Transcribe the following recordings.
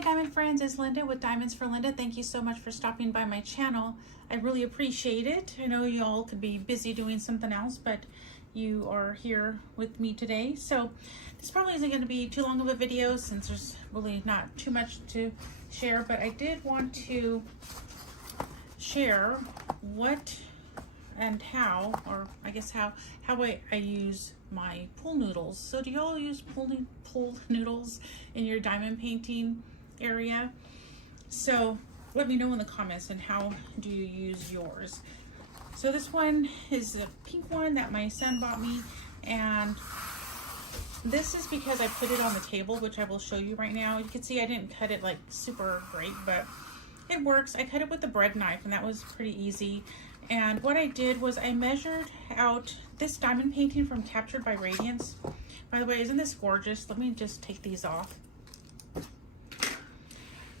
Hi Diamond friends, it's Linda with Diamonds for Linda. Thank you so much for stopping by my channel. I really appreciate it. I know you all could be busy doing something else, but you are here with me today. So this probably isn't going to be too long of a video since there's really not too much to share, but I did want to share what and how, or I guess how I use my pool noodles. So do y'all use pool noodles in your diamond painting area? So let me know in the comments, and how do you use yours? So this one is a pink one that my son bought me, and this is because I put it on the table, which I will show you right now. You can see I didn't cut it like super great, but it works. I cut it with a bread knife, and that was pretty easy. And what I did was I measured out this diamond painting from Captured by Radiance. By the way, isn't this gorgeous? Let me just take these off.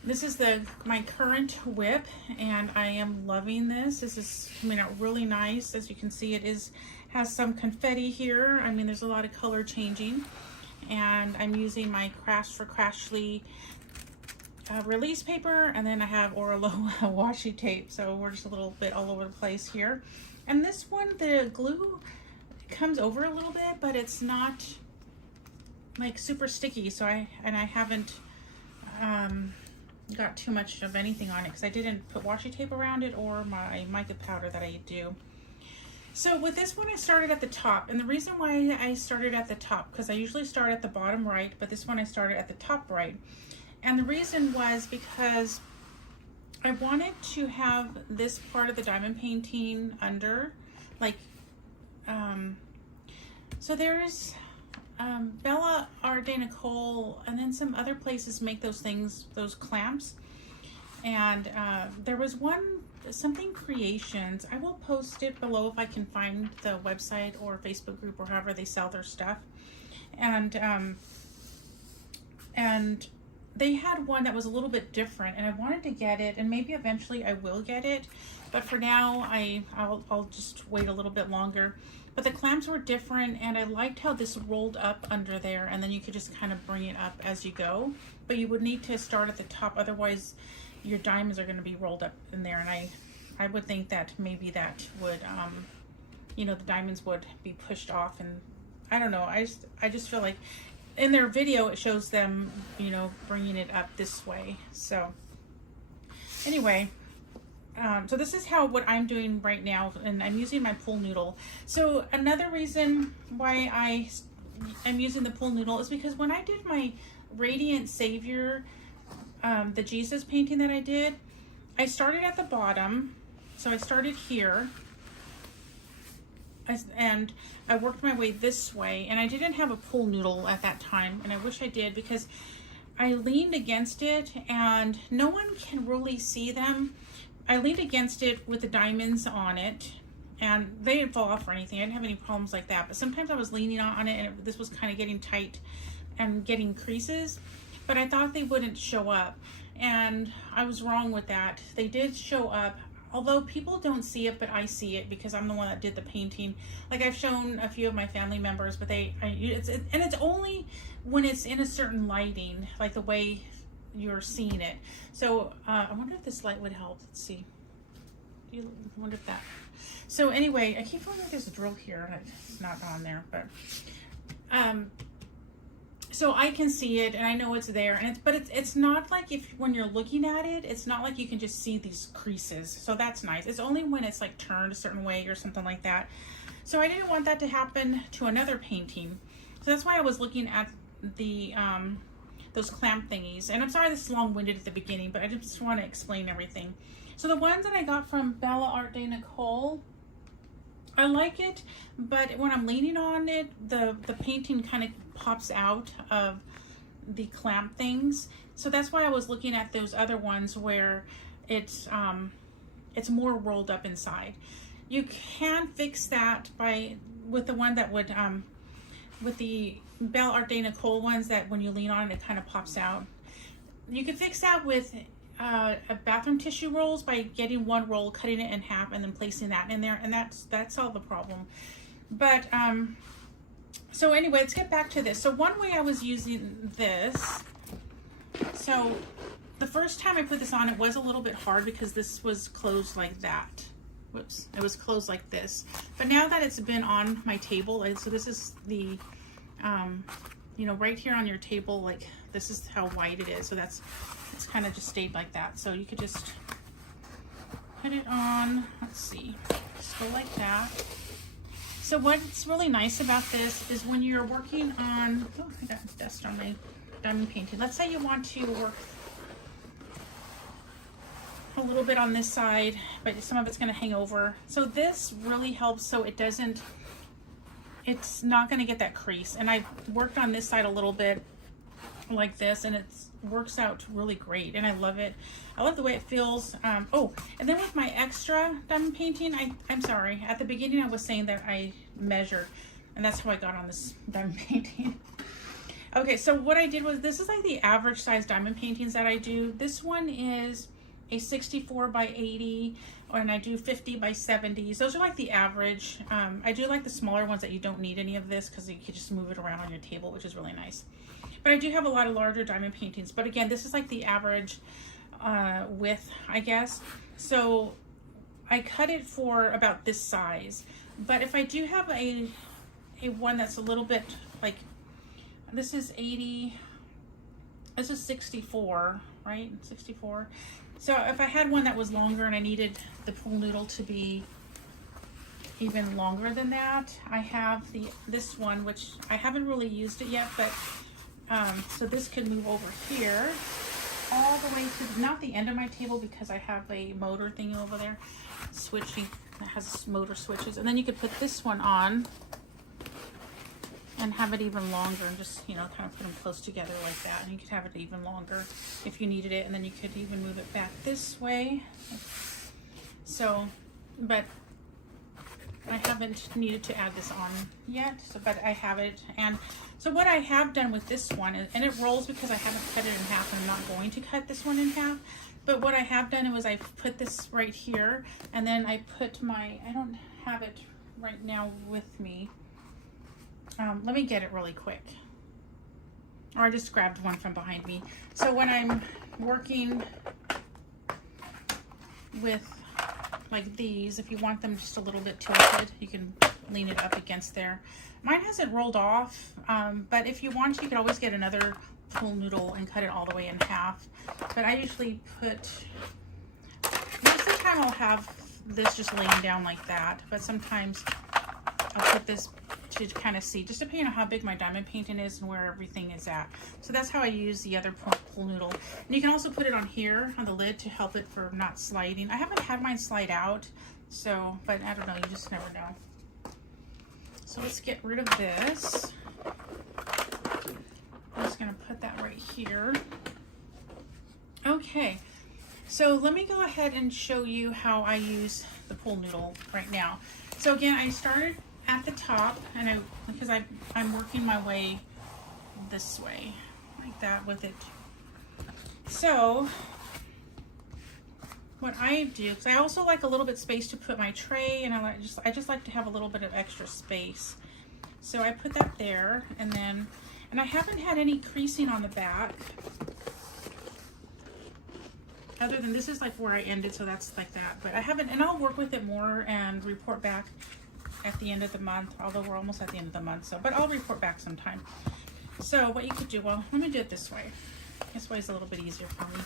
This is my current whip, and I am loving this. This is coming out really nice. As you can see, it has some confetti here. I mean, there's a lot of color changing. And I'm using my Craft for Crashly release paper, and then I have Orlo washi tape, so we're just a little bit all over the place here. And this one, the glue comes over a little bit, but it's not like super sticky, so I haven't got too much of anything on it because I didn't put washi tape around it or my mica powder that I do. So with this one, I started at the top, and the reason why I started at the top, because I usually start at the bottom right, but this one I started at the top right. And the reason was because I wanted to have this part of the diamond painting under, like, so there's Bella Art de Nicole, and then some other places make those things, those clamps. And there was something Creations. I will post it below if I can find the website or Facebook group or however they sell their stuff. And they had one that was a little bit different, and I wanted to get it, and maybe eventually I will get it, but for now I'll just wait a little bit longer. But the clamps were different, and I liked how this rolled up under there, and then you could just kind of bring it up as you go, but you would need to start at the top, otherwise your diamonds are going to be rolled up in there. And I would think that maybe that would you know, the diamonds would be pushed off, and I don't know, I just feel like in their video it shows them, you know, bringing it up this way. So anyway, so this is what I'm doing right now, and I'm using my pool noodle. So another reason why I'm using the pool noodle is because when I did my Radiant Savior, the Jesus painting that I did, I started at the bottom. So I started here, and I worked my way this way, and I didn't have a pool noodle at that time, and I wish I did, because I leaned against it and no one can really see them. I leaned against it with the diamonds on it, and they didn't fall off or anything. I didn't have any problems like that, but sometimes I was leaning on it, and this was kind of getting tight and getting creases, but I thought they wouldn't show up, and I was wrong with that. They did show up. Although people don't see it, but I see it because I'm the one that did the painting. Like, I've shown a few of my family members, but it's only when it's in a certain lighting, like the way you're seeing it. So I wonder if this light would help. Let's see. I wonder if that. So anyway, I keep feeling like there's a drill here, and it's not on there, but so I can see it, and I know it's there, and it's not like when you're looking at it, it's not like you can just see these creases. So that's nice. It's only when it's like turned a certain way or something like that. So I didn't want that to happen to another painting. So that's why I was looking at the those clamp thingies. And I'm sorry this is long-winded at the beginning, but I just want to explain everything. So the ones that I got from Bella Art de Nicole, I like it, but when I'm leaning on it, the painting kind of pops out of the clamp things. So that's why I was looking at those other ones where it's more rolled up inside. You can fix that with the one that would with the Belle Art de Nicole ones, that when you lean on it, it kind of pops out. You can fix that with a bathroom tissue rolls by getting one roll, cutting it in half, and then placing that in there, and that's all the problem. But so anyway, let's get back to this. So one way I was using this, so first time I put this on, it was a little bit hard because this was closed like that. Whoops, it was closed like this. But now that it's been on my table, and so this is the, you know, right here on your table, like this is how wide it is. So it's kind of just stayed like that. So you could just put it on, let's see, just go like that. So what's really nice about this is when you're working on, oh, I got dust on my diamond painting. Let's say you want to work a little bit on this side, but some of it's going to hang over. So this really helps so it doesn't, it's not going to get that crease. And I worked on this side a little bit like this, and it works out really great, and I love it. I love the way it feels. Oh, and then with my extra diamond painting, I'm sorry, at the beginning I was saying that I measured, and that's how I got on this diamond painting. Okay, so what I did was, this is like the average size diamond paintings that I do. This one is a 64 by 80, and I do 50 by 70s. Those are like the average. I do like the smaller ones that you don't need any of this because you can just move it around on your table, which is really nice. But I do have a lot of larger diamond paintings. But again, this is like the average width, I guess. So I cut it for about this size. But if I do have a one that's a little bit like, this is 80, this is 64, right? 64. So if I had one that was longer and I needed the pool noodle to be even longer than that, I have this one, which I haven't really used it yet, but so this could move over here all the way to, not the end of my table because I have a motor thing over there, switching, that has motor switches. And then you could put this one on and have it even longer, and just, you know, kind of put them close together like that, and you could have it even longer if you needed it. And then you could even move it back this way. So, but I haven't needed to add this on yet, so, but I have it. And so what I have done with this one is, and it rolls because I haven't cut it in half, and I'm not going to cut this one in half, but what I have done was I put this right here, and then I put my, I don't have it right now with me. Let me get it really quick. Or I just grabbed one from behind me. So when I'm working with like these, if you want them just a little bit tilted, you can lean it up against there. Mine hasn't rolled off, but if you want to, you could always get another pool noodle and cut it all the way in half. But I usually put, most of the time I'll have this just laying down like that, but sometimes I'll put this to kind of see, just depending on how big my diamond painting is and where everything is at. So that's how I use the other pool noodle. And you can also put it on here on the lid to help it for not sliding. I haven't had mine slide out, so, but I don't know, you just never know. So let's get rid of this. I'm just gonna put that right here. Okay, so let me go ahead and show you how I use the pool noodle right now. So again, I started at the top, and because I'm working my way this way like that with it. So what I do, because I also like a little bit space to put my tray, and I just like to have a little bit of extra space. So I put that there, and I haven't had any creasing on the back, other than this is like where I ended, so that's like that. But I haven't, and I'll work with it more and report back at the end of the month, although we're almost at the end of the month, so, but I'll report back sometime. So what you could do, well, let me do it this way. This way is a little bit easier for me.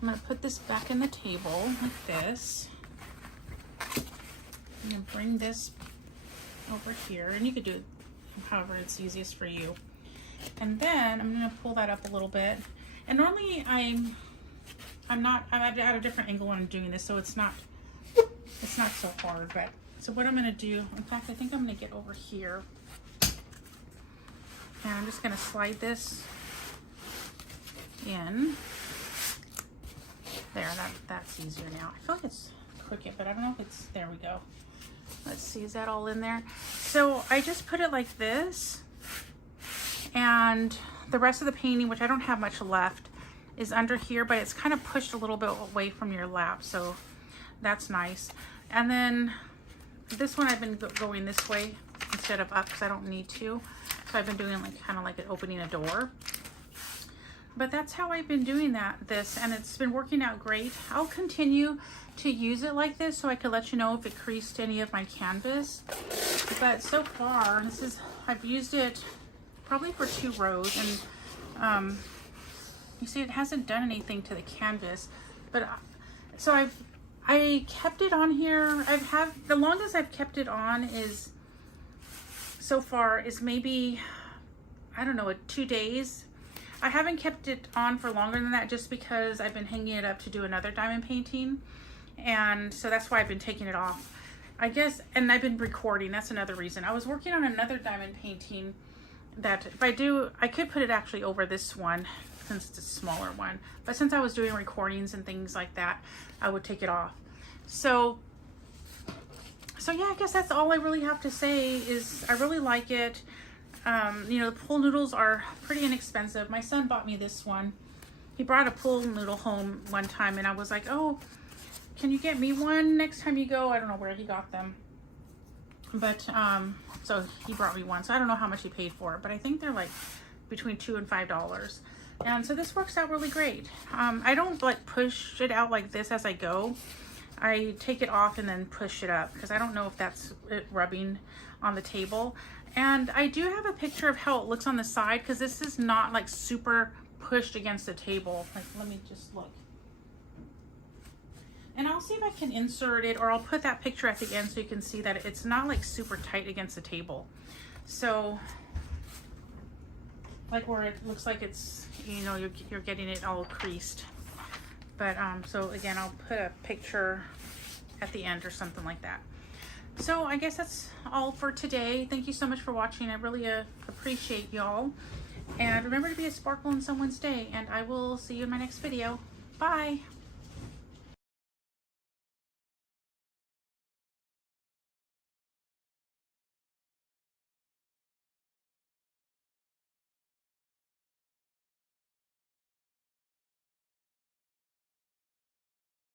I'm gonna put this back in the table like this. I'm gonna bring this over here, and you could do it however it's easiest for you. And then I'm gonna pull that up a little bit. And normally I'm at a different angle when I'm doing this, so it's not so hard. But so what I'm gonna do, in fact, I think I'm gonna get over here, and I'm just gonna slide this in there. That's easier now. I feel like it's crooked, but I don't know if it's, there we go. Let's see, is that all in there? So I just put it like this, and the rest of the painting, which I don't have much left, is under here, but it's kind of pushed a little bit away from your lap, so that's nice. And then this one I've been going this way instead of up because I don't need to. So I've been doing like kind of like opening a door. But that's how I've been doing this, and it's been working out great. I'll continue to use it like this so I could let you know if it creased any of my canvas. But so far, I've used it probably for 2 rows, and you see it hasn't done anything to the canvas. But so I kept it on here. The longest I've kept it on is so far is maybe, I don't know, 2 days. I haven't kept it on for longer than that just because I've been hanging it up to do another diamond painting. And so that's why I've been taking it off, I guess. And I've been recording. That's another reason. I was working on another diamond painting that if I could put it actually over this one since it's a smaller one. But since I was doing recordings and things like that, I would take it off. So yeah, I guess that's all I really have to say is I really like it. You know, the pool noodles are pretty inexpensive. My son bought me this one. He brought a pool noodle home one time, and I was like, oh, can you get me one next time you go? I don't know where he got them. But, so he brought me one. So I don't know how much he paid for it, but I think they're like between $2 and $5. And so this works out really great. I don't like push it out like this as I go. I take it off and then push it up because I don't know if that's it rubbing on the table. And I do have a picture of how it looks on the side because this is not like super pushed against the table. Like, let me just look. And I'll see if I can insert it, or I'll put that picture at the end so you can see that it's not like super tight against the table. So like where it looks like it's, you know, you're getting it all creased. But so again, I'll put a picture at the end or something like that. So I guess that's all for today. Thank you so much for watching. I really appreciate y'all. And remember to be a sparkle in someone's day. And I will see you in my next video. Bye.